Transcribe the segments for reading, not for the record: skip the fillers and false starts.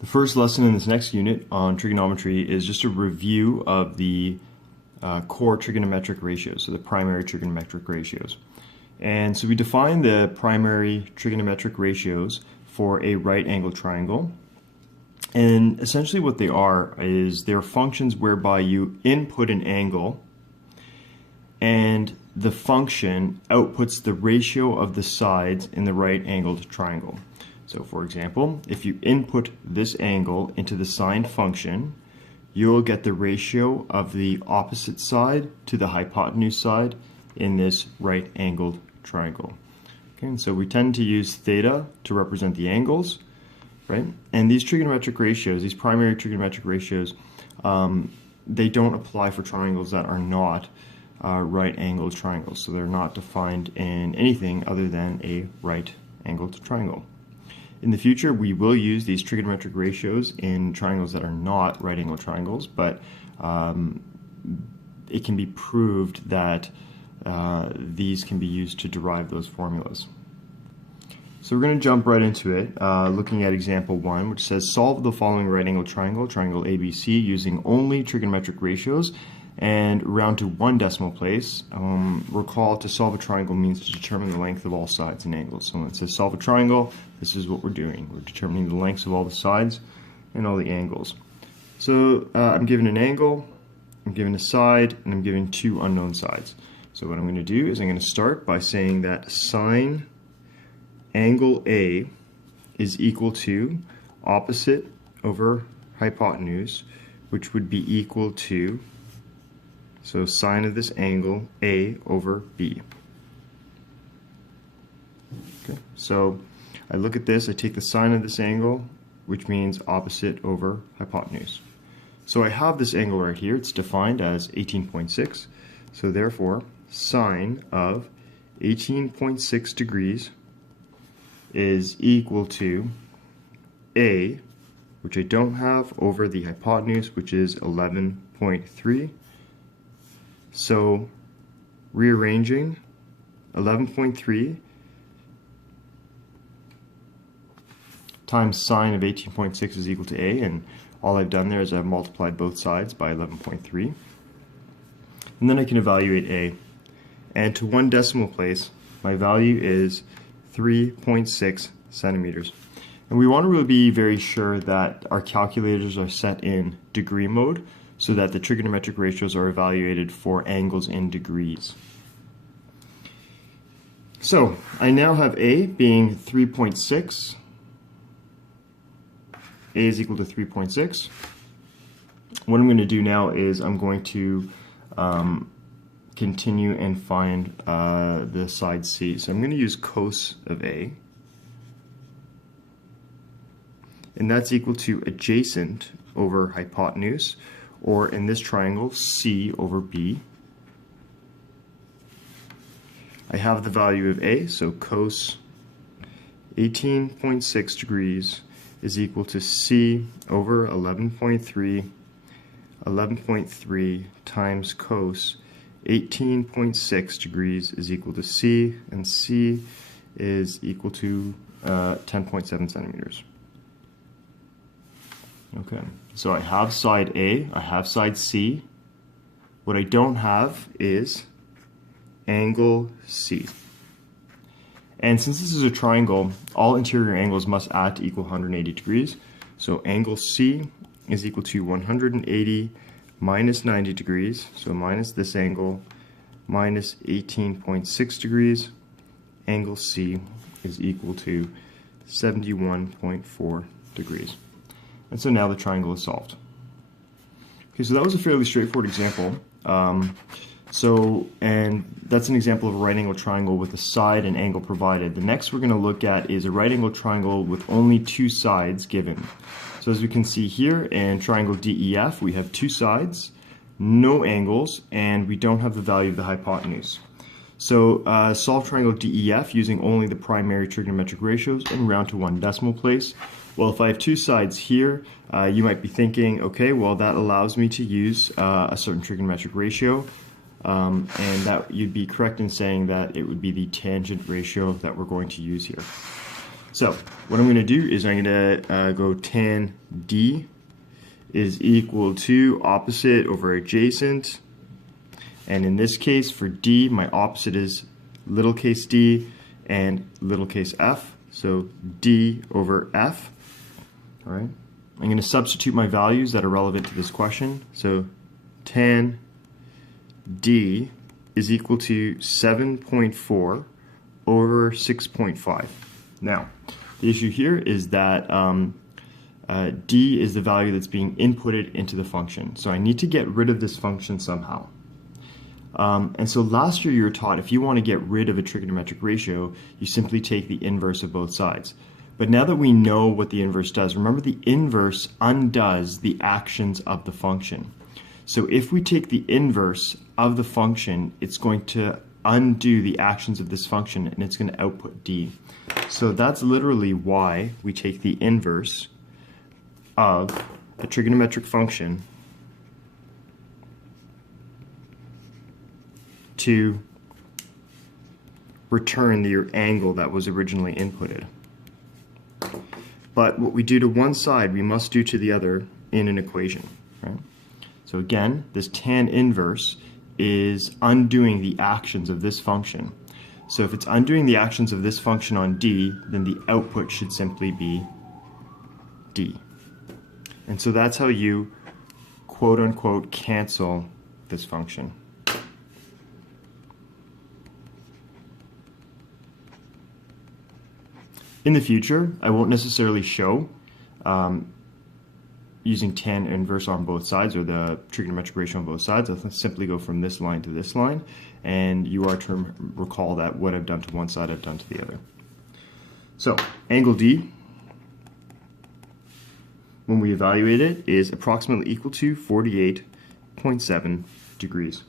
The first lesson in this next unit on trigonometry is just a review of the core trigonometric ratios, so the primary trigonometric ratios. And so we define the primary trigonometric ratios for a right-angled triangle. And essentially what they are is they're functions whereby you input an angle and the function outputs the ratio of the sides in the right-angled triangle. So for example, if you input this angle into the sine function, you'll get the ratio of the opposite side to the hypotenuse side in this right-angled triangle. Okay, and so we tend to use theta to represent the angles, right? And these trigonometric ratios, these primary trigonometric ratios, they don't apply for triangles that are not right-angled triangles. So they're not defined in anything other than a right-angled triangle. In the future, we will use these trigonometric ratios in triangles that are not right-angled triangles, but it can be proved that these can be used to derive those formulas. So we're going to jump right into it, looking at example 1, which says solve the following right-angled triangle, triangle ABC, using only trigonometric ratios and round to one decimal place. Recall, to solve a triangle means to determine the length of all sides and angles. So when it says solve a triangle, this is what we're doing. We're determining the lengths of all the sides and all the angles. So I'm given an angle, I'm given a side, and I'm given two unknown sides. So what I'm going to do is I'm going to start by saying that sine angle A is equal to opposite over hypotenuse, which would be equal to, so sine of this angle, A over B. Okay, so I look at this, I take the sine of this angle, which means opposite over hypotenuse. So I have this angle right here, it's defined as 18.6, so therefore sine of 18.6 degrees is equal to A, which I don't have, over the hypotenuse, which is 11.3. So rearranging, 11.3 times sine of 18.6 is equal to A, and all I've done there is I've multiplied both sides by 11.3. And then I can evaluate A. And to one decimal place, my value is 3.6 centimeters. And we want to really be very sure that our calculators are set in degree mode so that the trigonometric ratios are evaluated for angles in degrees. So I now have A being 3.6. A is equal to 3.6. What I'm going to do now is I'm going to continue and find the side C. So I'm going to use cos of A, and that's equal to adjacent over hypotenuse, or in this triangle, C over B. I have the value of A, so cos 18.6 degrees is equal to C over 11.3, 11.3 times cos 18.6 degrees is equal to C, and C is equal to 10.7 centimeters. Okay, so I have side A, I have side C. What I don't have is angle C. And since this is a triangle, all interior angles must add to equal 180 degrees. So angle C is equal to 180 minus 90 degrees, so minus this angle, minus 18.6 degrees. Angle C is equal to 71.4 degrees. And so now the triangle is solved. Okay, so that was a fairly straightforward example. And that's an example of a right angle triangle with a side and angle provided. The next we're going to look at is a right angle triangle with only two sides given. So as we can see here in triangle DEF, we have two sides, no angles, and we don't have the value of the hypotenuse. So solve triangle DEF using only the primary trigonometric ratios and round to one decimal place. Well, if I have two sides here, you might be thinking, okay, well that allows me to use a certain trigonometric ratio, and that you'd be correct in saying that it would be the tangent ratio that we're going to use here. So what I'm going to do is I'm going to go tan D is equal to opposite over adjacent. And in this case, for D, my opposite is little case d and little case f. So d over f. All right. I'm going to substitute my values that are relevant to this question. So tan d is equal to 7.4 over 6.5. Now, the issue here is that d is the value that's being inputted into the function. So I need to get rid of this function somehow. And so last year you were taught if you want to get rid of a trigonometric ratio, you simply take the inverse of both sides. But now that we know what the inverse does, remember the inverse undoes the actions of the function. So if we take the inverse of the function, it's going to undo the actions of this function and it's going to output d. So that's literally why we take the inverse of a trigonometric function to return the angle that was originally inputted. But what we do to one side, we must do to the other in an equation. Right? So again, this tan inverse is undoing the actions of this function. So if it's undoing the actions of this function on d, then the output should simply be d. And so that's how you quote-unquote cancel this function. In the future, I won't necessarily show using tan inverse on both sides or the trigonometric ratio on both sides. I'll simply go from this line to this line, and you are to recall that what I've done to one side, I've done to the other. So, angle D, when we evaluate it, is approximately equal to 48.7 degrees.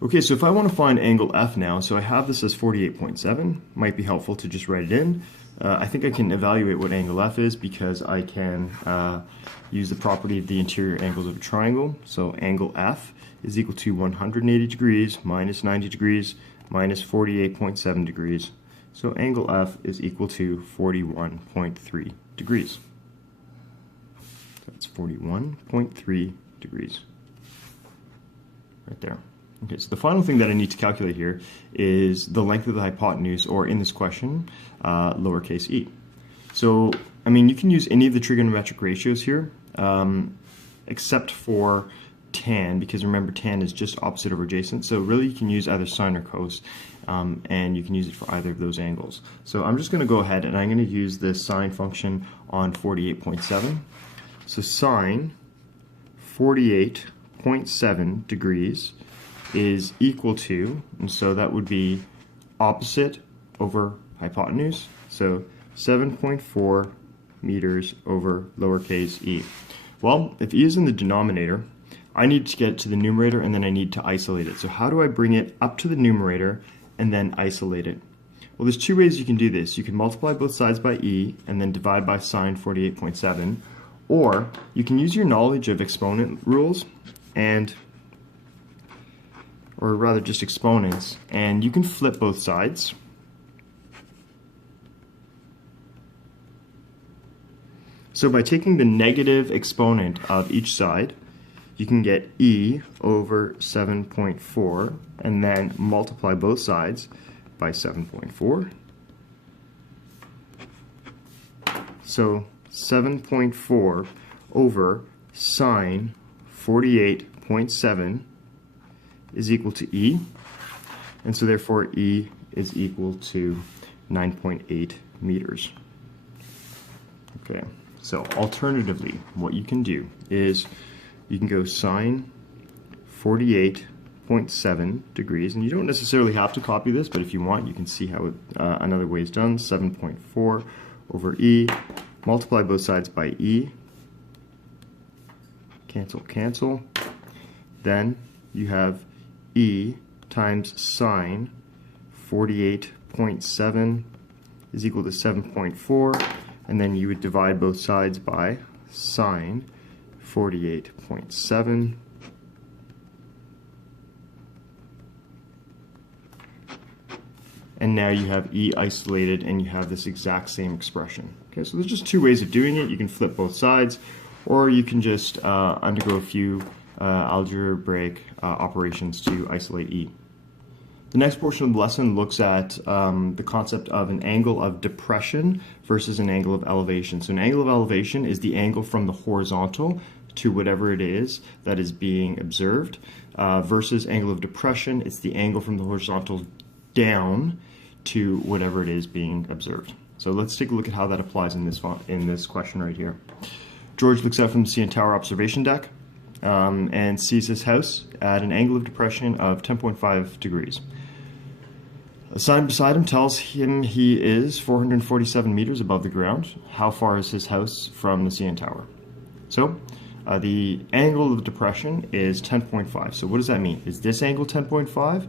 Okay, so if I want to find angle F now, so I have this as 48.7, might be helpful to just write it in. I think I can evaluate what angle F is because I can use the property of the interior angles of a triangle. So angle F is equal to 180 degrees minus 90 degrees minus 48.7 degrees. So angle F is equal to 41.3 degrees. That's 41.3 degrees right there. Okay, so the final thing that I need to calculate here is the length of the hypotenuse, or in this question, lowercase e. So, I mean, you can use any of the trigonometric ratios here, except for tan, because remember tan is just opposite over adjacent. So really you can use either sine or cos, and you can use it for either of those angles. So I'm just going to go ahead and I'm going to use the sine function on 48.7. So sine 48.7 degrees is equal to, and so that would be opposite over hypotenuse, so 7.4 meters over lowercase e. Well, if e is in the denominator, I need to get it to the numerator and then I need to isolate it. So how do I bring it up to the numerator and then isolate it? Well, there's two ways you can do this. You can multiply both sides by e and then divide by sine 48.7, or you can use your knowledge of exponent rules or rather just exponents, and you can flip both sides. So by taking the negative exponent of each side, you can get e over 7.4 and then multiply both sides by 7.4. So 7.4 over sine 48.7 is equal to e, and so therefore e is equal to 9.8 meters. Okay, so alternatively, what you can do is you can go sine 48.7 degrees, and you don't necessarily have to copy this, but if you want, you can see how it, another way is done. 7.4 over e, multiply both sides by e, cancel, cancel, then you have e times sine 48.7 is equal to 7.4, and then you would divide both sides by sine 48.7, and now you have E isolated, and you have this exact same expression. Okay, so there's just two ways of doing it. You can flip both sides, or you can just undergo a few algebraic operations to isolate E. The next portion of the lesson looks at the concept of an angle of depression versus an angle of elevation. So an angle of elevation is the angle from the horizontal to whatever it is that is being observed, versus angle of depression, it's the angle from the horizontal down to whatever it is being observed. So let's take a look at how that applies in this question right here. George looks out from the CN Tower observation deck and sees his house at an angle of depression of 10.5 degrees. A sign beside him tells him he is 447 meters above the ground. How far is his house from the CN Tower? So the angle of depression is 10.5. So what does that mean? Is this angle 10.5?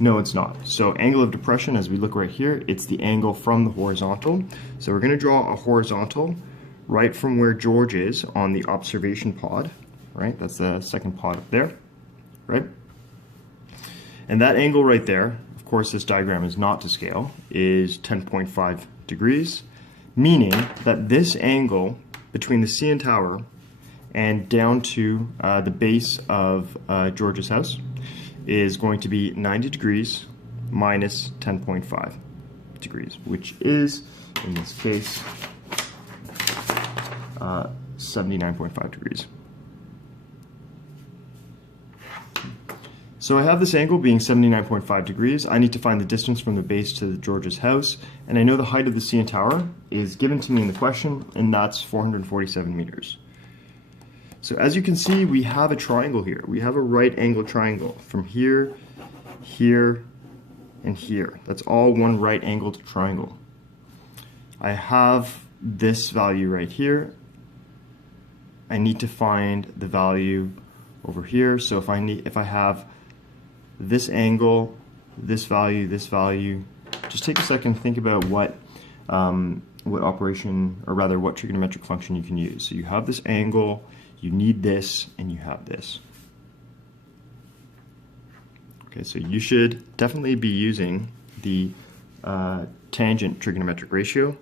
No, it's not. So angle of depression, as we look right here, it's the angle from the horizontal. So we're going to draw a horizontal right from where George is on the observation pod, right? That's the second pod up there, right? And that angle right there, of course this diagram is not to scale, is 10.5 degrees, meaning that this angle between the CN Tower and down to the base of George's house is going to be 90 degrees minus 10.5 degrees, which is, in this case, 79.5 degrees. So I have this angle being 79.5 degrees. I need to find the distance from the base to George's house, and I know the height of the CN Tower is given to me in the question, and that's 447 meters. So as you can see, we have a triangle here. We have a right angle triangle from here, here, and here. That's all one right angled triangle. I have this value right here. I need to find the value over here. So if I have this angle, this value, just take a second, think about what operation, or rather what trigonometric function you can use. So you have this angle, you need this, and you have this. Okay, so you should definitely be using the tangent trigonometric ratio.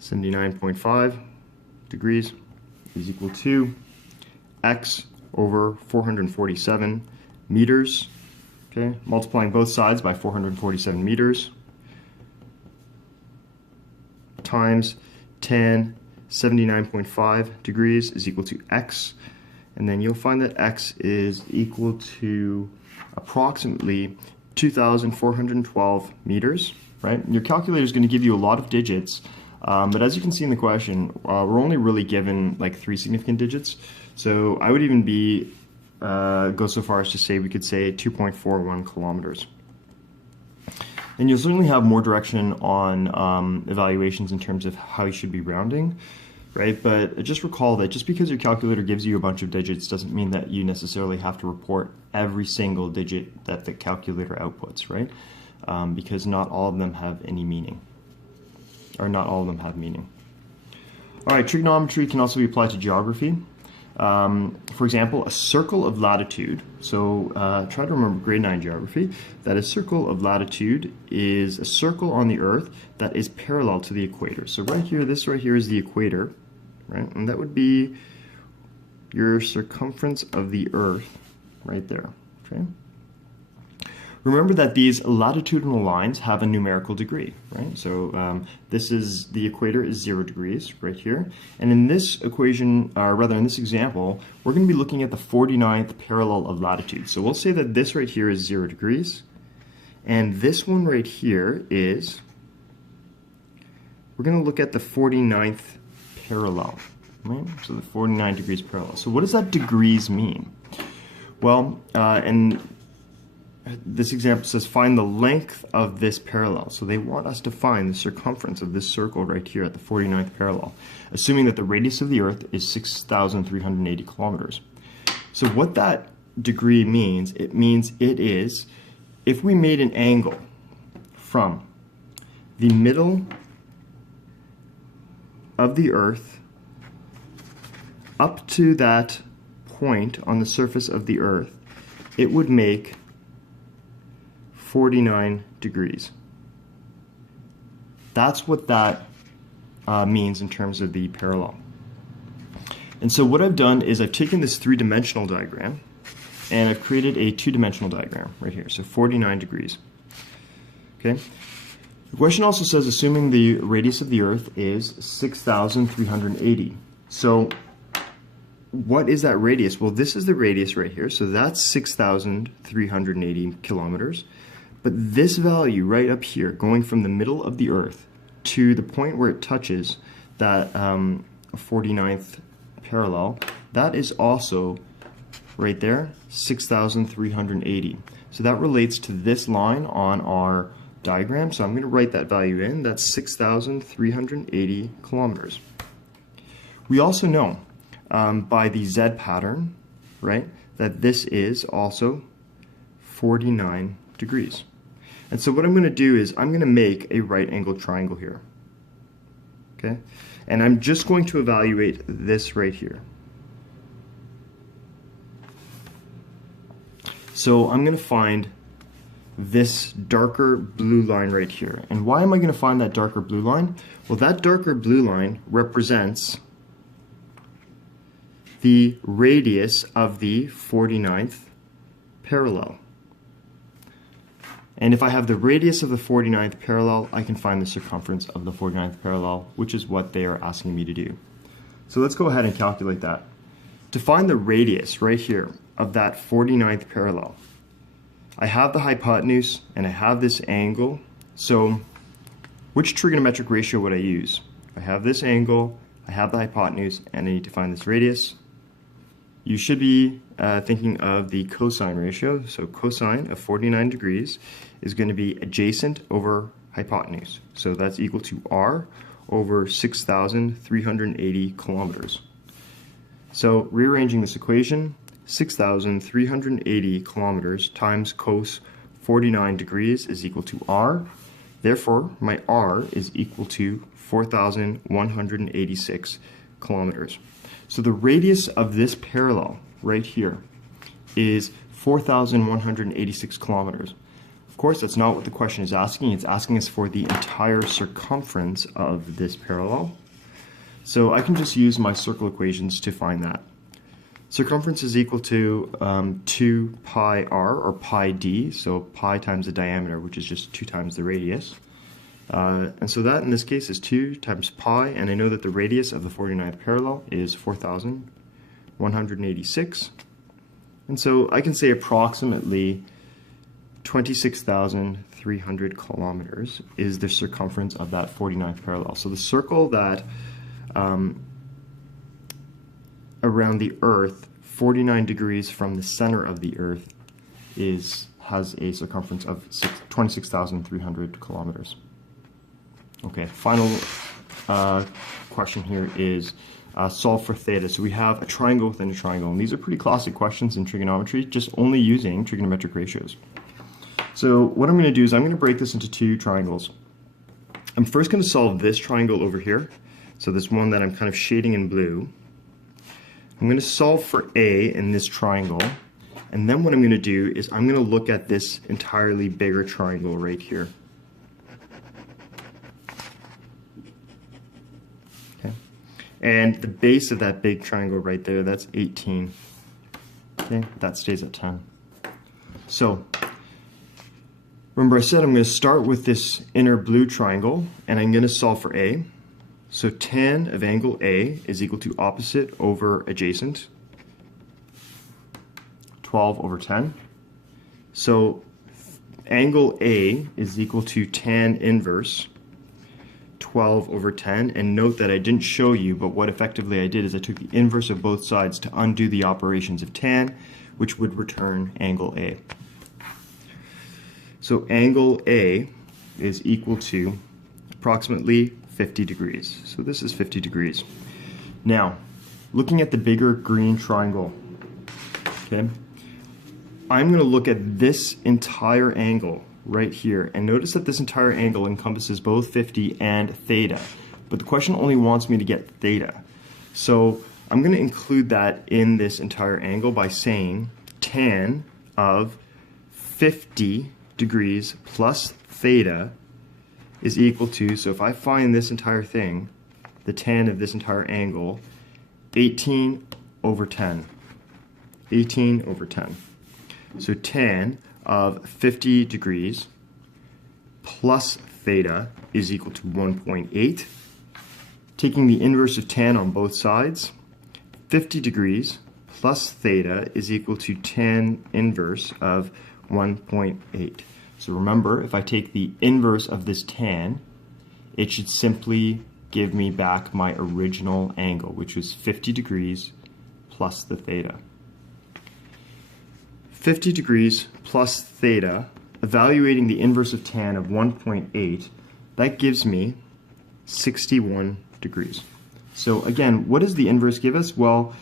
79.5 degrees is equal to x over 447 meters. Okay, multiplying both sides by 447 meters times tan 79.5 degrees is equal to x, and then you'll find that x is equal to approximately 2,412 meters, right? Your calculator is going to give you a lot of digits, but as you can see in the question, we're only really given like 3 significant digits, so I would even go so far as to say we could say 2.41 kilometers. And you'll certainly have more direction on evaluations in terms of how you should be rounding, right? But just recall that just because your calculator gives you a bunch of digits doesn't mean that you necessarily have to report every single digit that the calculator outputs, right? Because not all of them have any meaning, or not all of them have meaning. All right, trigonometry can also be applied to geography. For example, a circle of latitude, so try to remember grade 9 geography, that a circle of latitude is a circle on the Earth that is parallel to the equator. So right here, this right here is the equator, right? And that would be your circumference of the Earth right there, okay? Remember that these latitudinal lines have a numerical degree, right? So this is, the equator is 0 degrees right here. And in this equation, or rather in this example, we're going to be looking at the 49th parallel of latitude. So we'll say that this right here is 0 degrees. And this one right here is, we're going to look at the 49th parallel, right? So the 49 degrees parallel. So what does that degrees mean? Well, and this example says find the length of this parallel. So they want us to find the circumference of this circle right here at the 49th parallel, assuming that the radius of the Earth is 6,380 kilometers. So what that degree means, it means it is, if we made an angle from the middle of the Earth up to that point on the surface of the Earth, it would make 49 degrees. That's what that means in terms of the parallel. And so what I've done is I've taken this three-dimensional diagram and I've created a two-dimensional diagram right here, so 49 degrees. Okay. The question also says assuming the radius of the Earth is 6,380. So what is that radius? Well, this is the radius right here, so that's 6,380 kilometers. But this value right up here, going from the middle of the Earth to the point where it touches that 49th parallel, that is also right there, 6,380. So that relates to this line on our diagram, so I'm going to write that value in. That's 6,380 kilometers. We also know by the Z pattern, right, that this is also 49 degrees. And so what I'm going to do is I'm going to make a right angled triangle here. Okay? And I'm just going to evaluate this right here. So I'm going to find this darker blue line right here. And why am I going to find that darker blue line? Well, that darker blue line represents the radius of the 49th parallel. And if I have the radius of the 49th parallel, I can find the circumference of the 49th parallel, which is what they are asking me to do. So let's go ahead and calculate that. To find the radius right here of that 49th parallel, I have the hypotenuse and I have this angle. So which trigonometric ratio would I use? I have this angle, I have the hypotenuse, and I need to find this radius. You should be thinking of the cosine ratio. So cosine of 49 degrees is going to be adjacent over hypotenuse. So that's equal to r over 6,380 kilometers. So rearranging this equation, 6,380 kilometers times cos 49 degrees is equal to r. Therefore, my r is equal to 4,186 kilometers. So the radius of this parallel right here is 4,186 kilometers. Of course, that's not what the question is asking. It's asking us for the entire circumference of this parallel. So I can just use my circle equations to find that. Circumference is equal to 2 pi r, or pi d, so pi times the diameter, which is just 2 times the radius. And so that in this case is 2 times pi, and I know that the radius of the 49th parallel is 4,186. And so I can say approximately 26,300 kilometers is the circumference of that 49th parallel. So the circle that around the Earth, 49 degrees from the center of the Earth, has a circumference of 26,300 kilometers. Okay, final question here is solve for theta. So we have a triangle within a triangle, and these are pretty classic questions in trigonometry, just only using trigonometric ratios. So what I'm going to do is I'm going to break this into two triangles. I'm first going to solve this triangle over here, so this one that I'm kind of shading in blue. I'm going to solve for A in this triangle, and then what I'm going to do is I'm going to look at this entirely bigger triangle right here. Okay. And the base of that big triangle right there, that's 18. Okay, that stays at 10. So remember I said I'm going to start with this inner blue triangle, and I'm going to solve for A. So tan of angle A is equal to opposite over adjacent, 12 over 10. So angle A is equal to tan inverse, 12 over 10. And note that I didn't show you, but what effectively I did is I took the inverse of both sides to undo the operations of tan, which would return angle A. So angle A is equal to approximately 50 degrees. So this is 50 degrees. Now, looking at the bigger green triangle, okay, I'm going to look at this entire angle right here, and notice that this entire angle encompasses both 50 and theta, but the question only wants me to get theta. So I'm going to include that in this entire angle by saying tan of 50 degrees plus theta is equal to, so if I find this entire thing, the tan of this entire angle, 18 over 10. 18 over 10. So tan of 50 degrees plus theta is equal to 1.8. Taking the inverse of tan on both sides, 50 degrees plus theta is equal to tan inverse of 1.8. So remember, if I take the inverse of this tan, it should simply give me back my original angle, which was 50 degrees plus the theta. 50 degrees plus theta, evaluating the inverse of tan of 1.8, that gives me 61 degrees. So again, what does the inverse give us? Well,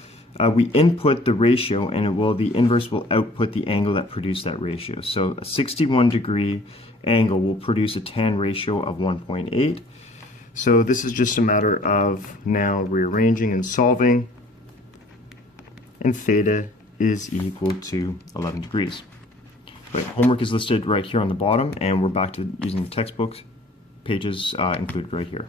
we input the ratio, and the inverse will output the angle that produced that ratio. So a 61 degree angle will produce a tan ratio of 1.8. So this is just a matter of now rearranging and solving, and theta is equal to 11 degrees. Right, homework is listed right here on the bottom, and we're back to using the textbook pages included right here.